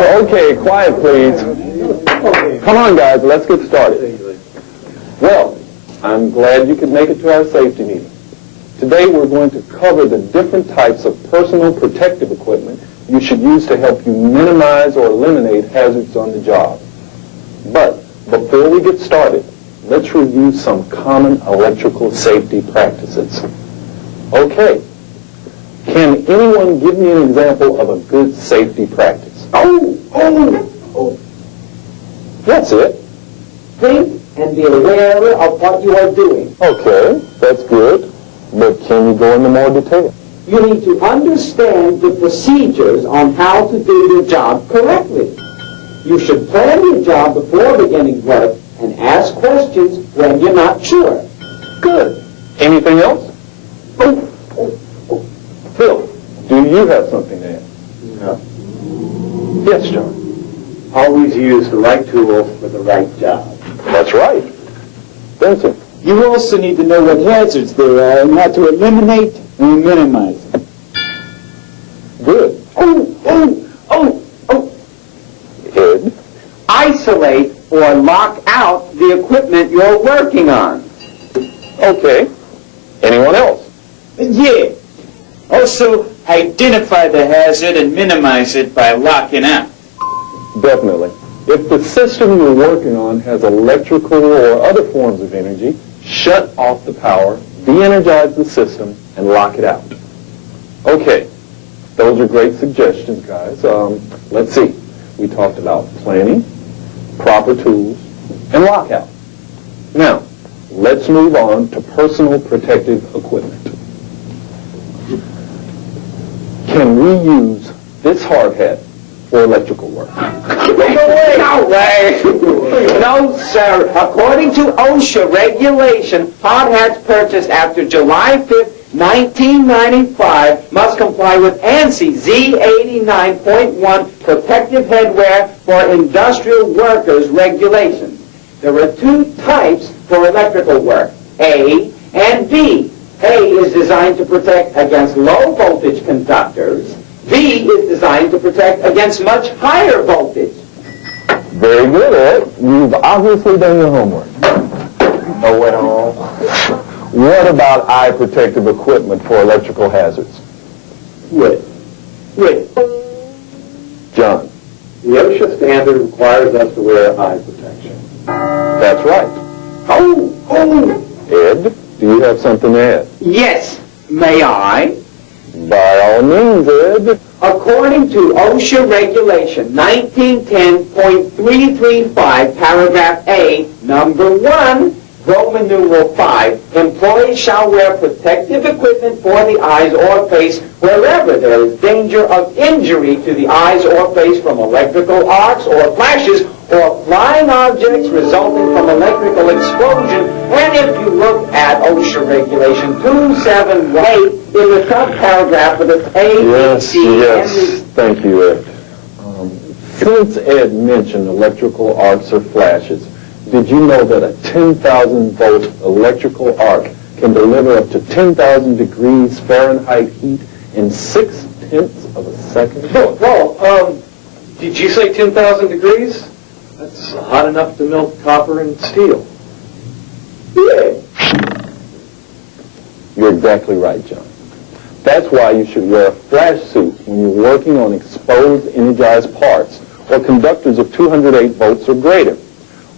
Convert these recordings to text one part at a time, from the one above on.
Oh, okay, quiet, please. Come on, guys, let's get started. Well, I'm glad you could make it to our safety meeting. Today we're going to cover the different types of personal protective equipment you should use to help you minimize or eliminate hazards on the job. But before we get started, let's review some common electrical safety practices. Okay, can anyone give me an example of a good safety practice? Oh. That's it. Think and be aware of what you are doing. Okay, that's good. But can you go into more detail? You need to understand the procedures on how to do your job correctly. You should plan your job before beginning work and ask questions when you're not sure. Good. Anything else? Phil, do you have something to add? No. Yes, John. Always use the right tools for the right job. That's right. Vincent. You also need to know what hazards there are and how to eliminate and minimize them. Good. Ed. Isolate or lock out the equipment you're working on. Okay. Anyone else? Yeah. Also, identify the hazard and minimize it by locking out. Definitely. If the system you're working on has electrical or other forms of energy, shut off the power, de-energize the system, and lock it out. Okay. Those are great suggestions, guys. Let's see. We talked about planning, proper tools, and lockout. Now, let's move on to personal protective equipment. Can we use this hard hat for electrical work? No way! No, sir. According to OSHA regulation, hard hats purchased after July 5th, 1995 must comply with ANSI Z89.1 protective headwear for industrial workers regulations. There are two types for electrical work, A and B. A is designed to protect against low voltage conductors. B is designed to protect against much higher voltage. Very good, Ed. You've obviously done your homework. Know it all. What about eye protective equipment for electrical hazards? Wait. John. The OSHA standard requires us to wear eye protection. That's right. Ed, do you have something to add? Yes, may I? By all means, Ed. According to OSHA regulation 1910.335, paragraph A, number 1, Roman numeral 5, employees shall wear protective equipment for the eyes or face wherever there is danger of injury to the eyes or face from electrical arcs or flashes or flying objects resulting from electrical explosion. And if you look at OSHA regulation 278 in the subparagraph for the A, Yes. C, Thank you, Ed. Since Ed mentioned electrical arcs or flashes, did you know that a 10,000 volt electrical arc can deliver up to 10,000 degrees Fahrenheit heat in 0.6 of a second? Did you say 10,000 degrees? That's hot enough to melt copper and steel. Yeah. You're exactly right, John. That's why you should wear a flash suit when you're working on exposed energized parts or conductors of 208 volts or greater.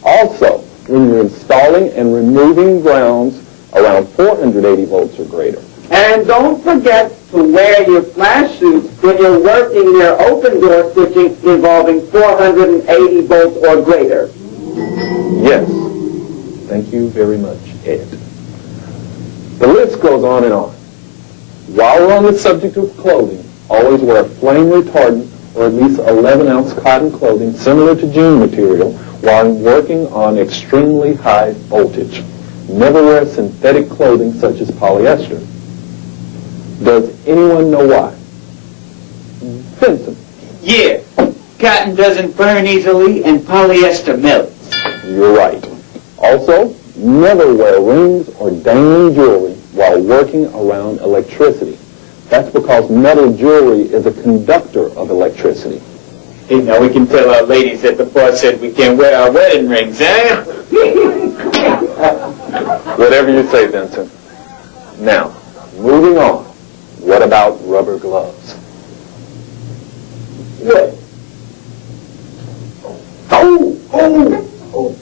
Also, when you're installing and removing grounds around 480 volts or greater. And don't forget to wear your flash suits when you're working near open door switching involving 480 volts or greater. Yes. Thank you very much, Ed. The list goes on and on. While we're on the subject of clothing, always wear flame retardant or at least 11-ounce cotton clothing similar to jean material while working on extremely high voltage. Never wear synthetic clothing such as polyester. Does anyone know why? Vincent. Yeah. Cotton doesn't burn easily and polyester melts. You're right. Also, never wear rings or dangling jewelry while working around electricity. That's because metal jewelry is a conductor of electricity. Hey, now we can tell our ladies that the boss said we can't wear our wedding rings, eh? Whatever you say, Vincent. Now, moving on. What about rubber gloves? What? Oh!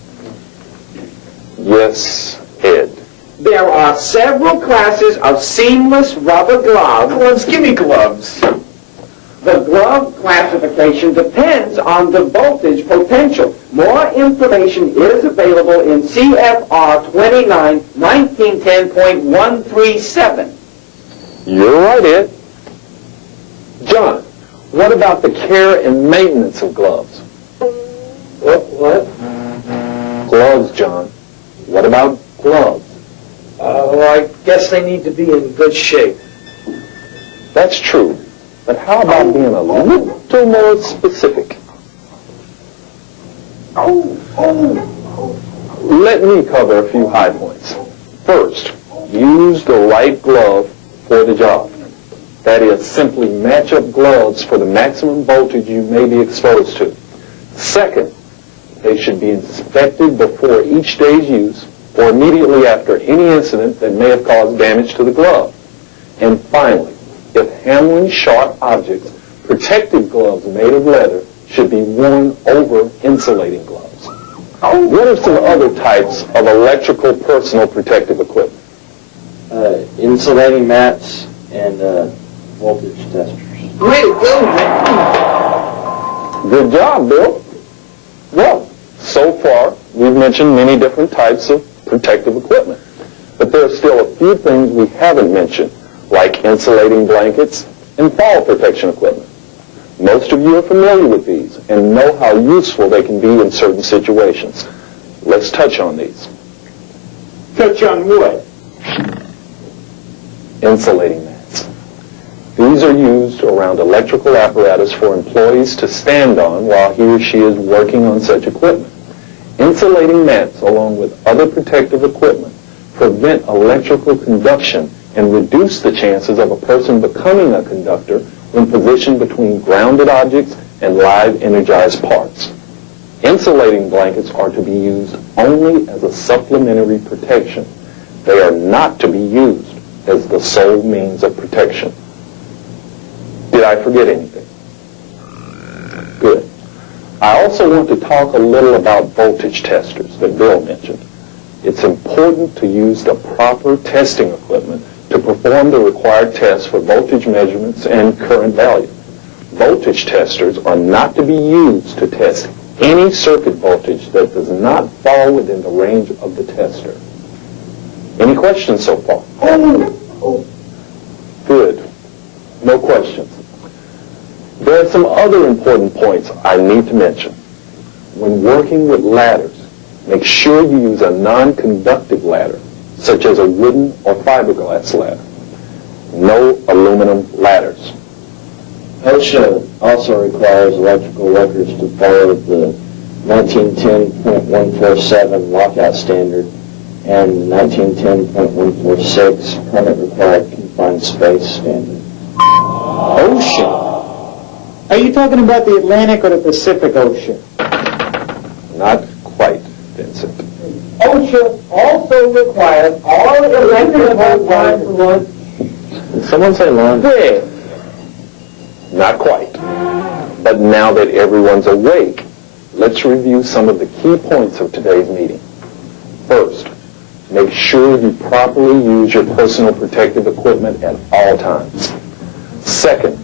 Yes, Ed. There are several classes of seamless rubber gloves. Gloves, give me gloves. The glove classification depends on the voltage potential. More information is available in CFR 29 1910.137. You're right, Ed. John, what about the care and maintenance of gloves? What? Gloves, John. What about gloves? Well, I guess they need to be in good shape. That's true. But how about being a little more specific? Let me cover a few high points. First, use the right glove for the job. That is, simply match up gloves for the maximum voltage you may be exposed to. Second, they should be inspected before each day's use or immediately after any incident that may have caused damage to the glove. And finally, if handling sharp objects, protective gloves made of leather should be worn over insulating gloves. What are some other types of electrical personal protective equipment? Insulating mats and voltage testers. Way to go, Good job, Bill. Well, so far, we've mentioned many different types of protective equipment. But there are still a few things we haven't mentioned, like insulating blankets and fall protection equipment. Most of you are familiar with these and know how useful they can be in certain situations. Let's touch on these. Touch on what? Insulating mats. These are used around electrical apparatus for employees to stand on while he or she is working on such equipment. Insulating mats, along with other protective equipment, prevent electrical conduction and reduce the chances of a person becoming a conductor when positioned between grounded objects and live energized parts. Insulating blankets are to be used only as a supplementary protection. They are not to be used as the sole means of protection. Did I forget anything? Good. I also want to talk a little about voltage testers that Bill mentioned. It's important to use the proper testing equipment to perform the required tests for voltage measurements and current value. Voltage testers are not to be used to test any circuit voltage that does not fall within the range of the tester. Any questions so far? Good. No questions. There are some other important points I need to mention. When working with ladders, make sure you use a non-conductive ladder, such as a wooden or fiberglass ladder. No aluminum ladders. OSHA also requires electrical workers to follow the 1910.147 lockout standard and 1910.146 permit required confined space standard. Ocean. Are you talking about the Atlantic or the Pacific Ocean? Not quite, Vincent. OSHA also requires all electrical workers. Did someone say lawn? There. Not quite. But now that everyone's awake, let's review some of the key points of today's meeting. First, make sure you properly use your personal protective equipment at all times. Second,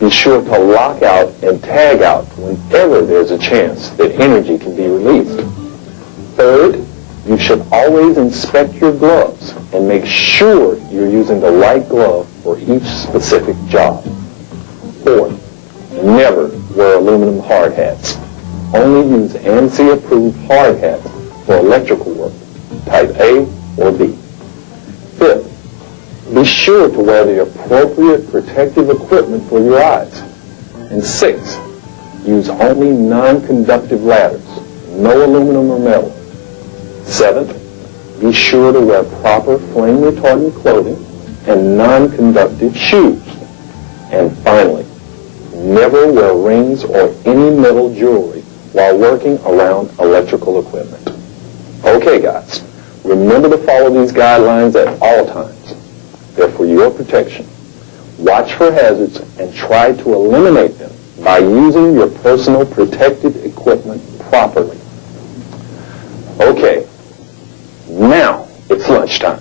be sure to lock out and tag out whenever there's a chance that energy can be released. Third, you should always inspect your gloves and make sure you're using the right glove for each specific job. Fourth, never wear aluminum hard hats. Only use ANSI-approved hard hats for electrical work, type A or B. Fifth, be sure to wear the appropriate protective equipment for your eyes. And sixth, use only non-conductive ladders, no aluminum or metal. Seventh, be sure to wear proper flame-retardant clothing and non-conductive shoes. And finally, Never wear rings or any metal jewelry while working around electrical equipment. Okay, guys, remember to follow these guidelines at all times. They're for your protection. Watch for hazards and try to eliminate them by using your personal protective equipment properly. Okay, now it's lunchtime.